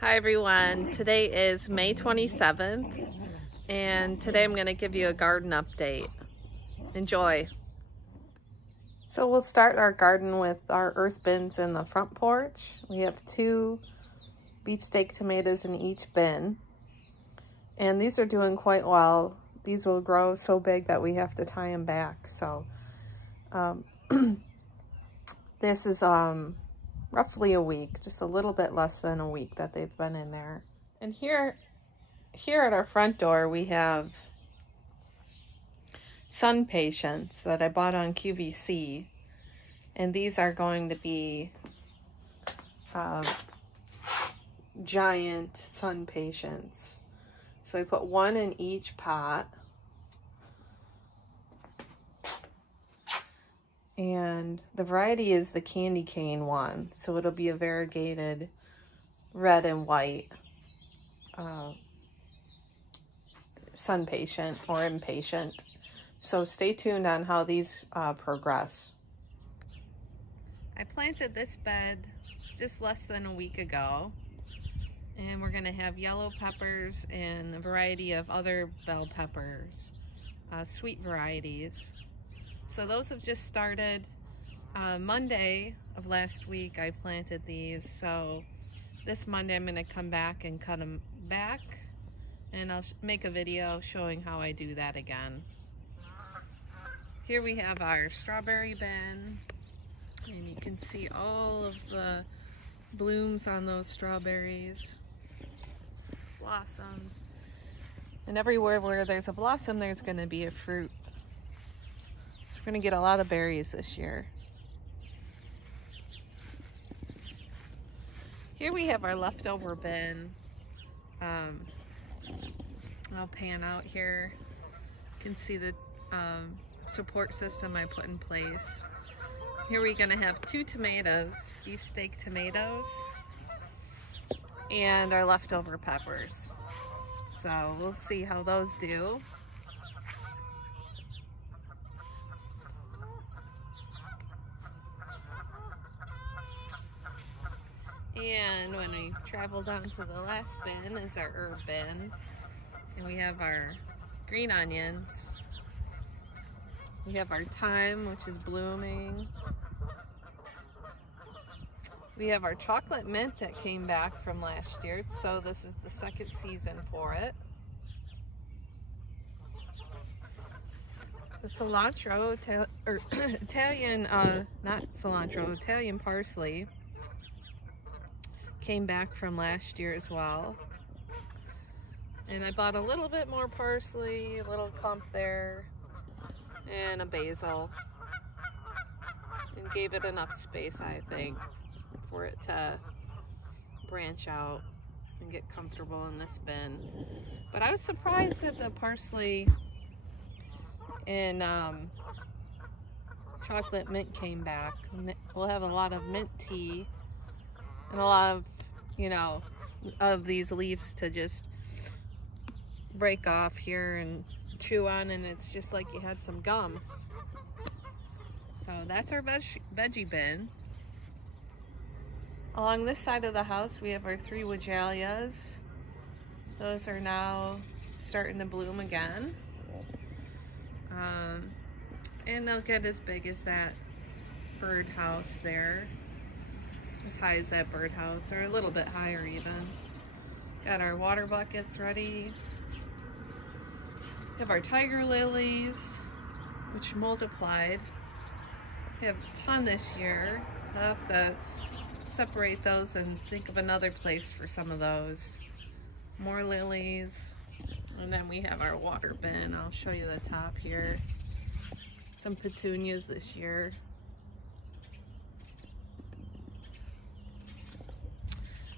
Hi everyone, today is May 27th and today I'm going to give you a garden update. Enjoy! So we'll start our garden with our earth bins in the front porch. We have 2 beefsteak tomatoes in each bin and these are doing quite well. These will grow so big that we have to tie them back. So this is roughly a week, just a little bit less than a week that they've been in there. And here at our front door we have sun patience that I bought on QVC, and these are going to be giant sun patience. So I put 1 in each pot, and the variety is the candy cane one, so it'll be a variegated red and white sun patient or impatient. So stay tuned on how these progress. I planted this bed just less than a week ago, and we're going to have yellow peppers and a variety of other bell peppers, sweet varieties. So those have just started. Monday of last week I planted these, so this Monday I'm going to come back and cut them back, and I'll make a video showing how I do that again. Here we have our strawberry bin, and you can see all of the blooms on those strawberries, blossoms, and everywhere where there's a blossom there's going to be a fruit. So we're going to get a lot of berries this year. Here we have our leftover bin. I'll pan out here. You can see the support system I put in place. Here we're going to have 2 tomatoes, beefsteak tomatoes, and our leftover peppers. So we'll see how those do. And when we travel down to the last bin is our herb bin, and we have our green onions. We have our thyme, which is blooming. We have our chocolate mint that came back from last year, so this is the 2nd season for it. The cilantro, Italian parsley came back from last year as well. And I bought a little bit more parsley, a little clump there, and a basil, and gave it enough space, I think, for it to branch out and get comfortable in this bin. But I was surprised that the parsley and chocolate mint came back. We'll have a lot of mint tea and a lot of, of these leaves to just break off here and chew on, and it's just like you had some gum. So that's our veggie bin. Along this side of the house we have our 3 Weigelias. Those are now starting to bloom again. And they'll get as big as that birdhouse there. As high as that birdhouse, or a little bit higher even. Got our water buckets ready. We have our tiger lilies, which multiplied. We have a ton this year. I'll have to separate those and think of another place for some of those. More lilies. And then we have our water bin. I'll show you the top here. Some petunias this year.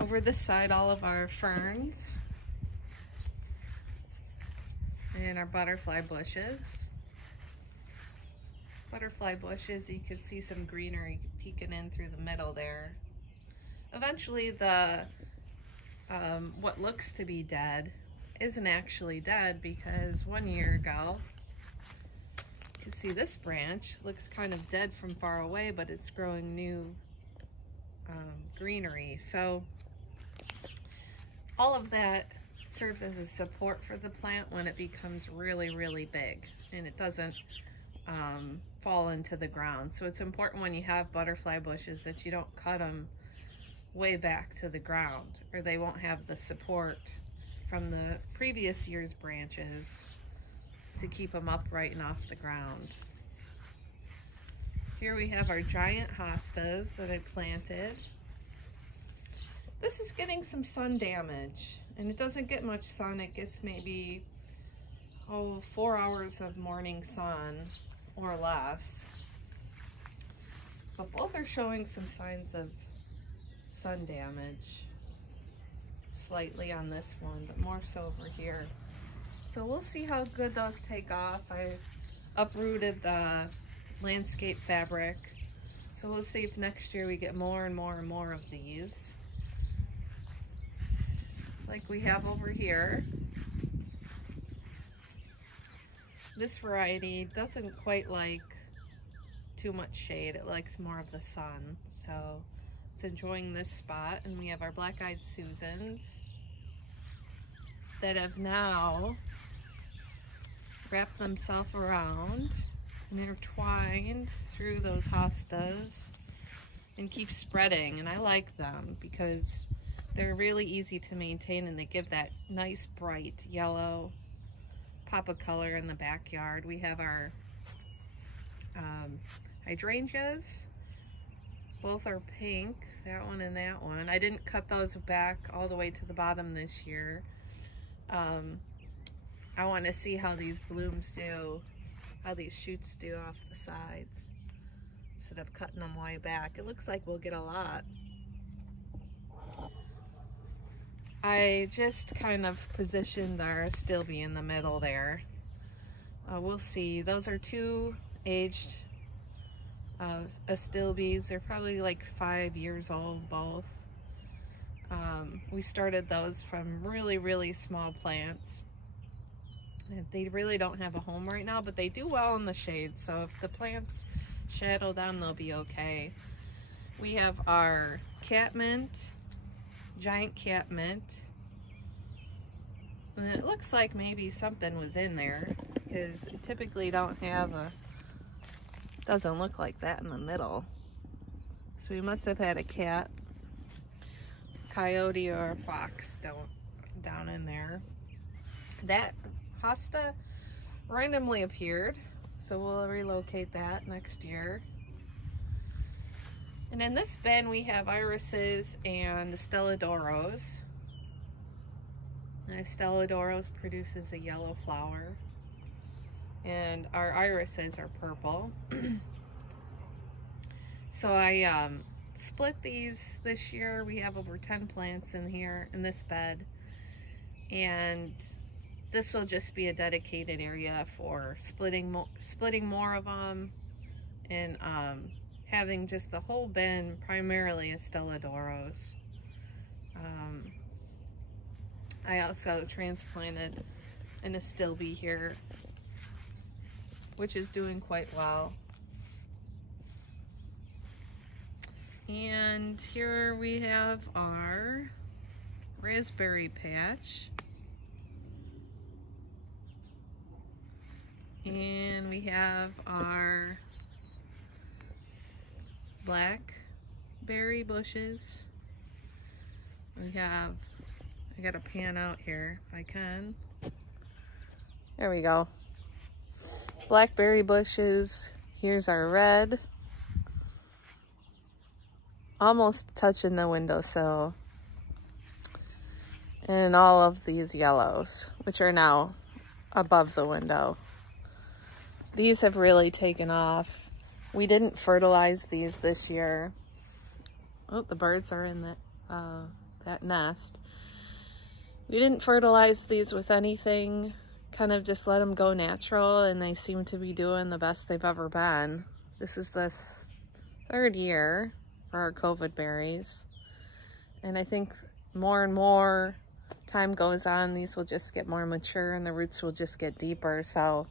Over this side, all of our ferns and our butterfly bushes. Butterfly bushes, you can see some greenery peeking in through the middle there. Eventually the what looks to be dead isn't actually dead, because 1 year ago, you can see this branch looks kind of dead from far away, but it's growing new greenery. So all of that serves as a support for the plant when it becomes really, really big and it doesn't fall into the ground. So it's important when you have butterfly bushes that you don't cut them way back to the ground, or they won't have the support from the previous year's branches to keep them upright and off the ground. Here we have our giant hostas that I planted. This is getting some sun damage, and it doesn't get much sun. It gets maybe 4 hours of morning sun or less. But both are showing some signs of sun damage. Slightly on this one, but more so over here. So we'll see how good those take off. I uprooted the landscape fabric, so we'll see if next year we get more and more and more of these, like we have over here. This variety doesn't quite like too much shade. It likes more of the sun, so it's enjoying this spot. And we have our black-eyed Susans that have now wrapped themselves around and intertwined through those hostas and keep spreading. And I like them because they're really easy to maintain and they give that nice bright yellow pop of color in the backyard. We have our hydrangeas. Both are pink, that one and that one. I didn't cut those back all the way to the bottom this year. I want to see how these blooms do, how these shoots do off the sides, instead of cutting them way back. It looks like we'll get a lot. I just kind of positioned our Astilbe in the middle there. We'll see. Those are two aged Astilbes. They're probably like 5 years old both. We started those from really, really small plants. They really don't have a home right now, but they do well in the shade. So if the plants shadow them, they'll be okay. We have our catmint, giant catmint. And it looks like maybe something was in there because you typically don't have a, doesn't look like that in the middle. So we must have had a cat, coyote, or a fox down in there. That hosta randomly appeared, so we'll relocate that next year. And in this bin we have irises and Stellodoros. And Stellodoros produces a yellow flower, and our irises are purple. So I split these this year. We have over 10 plants in here in this bed, and this will just be a dedicated area for splitting more of them, and having just the whole bin primarily a Stellodoros. I also transplanted an Astilbe here, which is doing quite well. And here we have our raspberry patch. And we have our blackberry bushes. I gotta pan out here if I can. There we go. Blackberry bushes. Here's our red. Almost touching the windowsill. And all of these yellows, which are now above the window. These have really taken off. We didn't fertilize these this year. Oh, the birds are in that nest. We didn't fertilize these with anything, kind of just let them go natural, and they seem to be doing the best they've ever been. This is the third year for our COVID berries, and I think more and more time goes on, these will just get more mature and the roots will just get deeper. So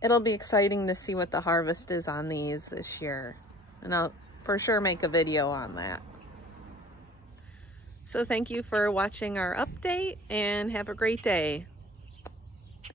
it'll be exciting to see what the harvest is on these this year, and I'll for sure make a video on that. So thank you for watching our update and have a great day.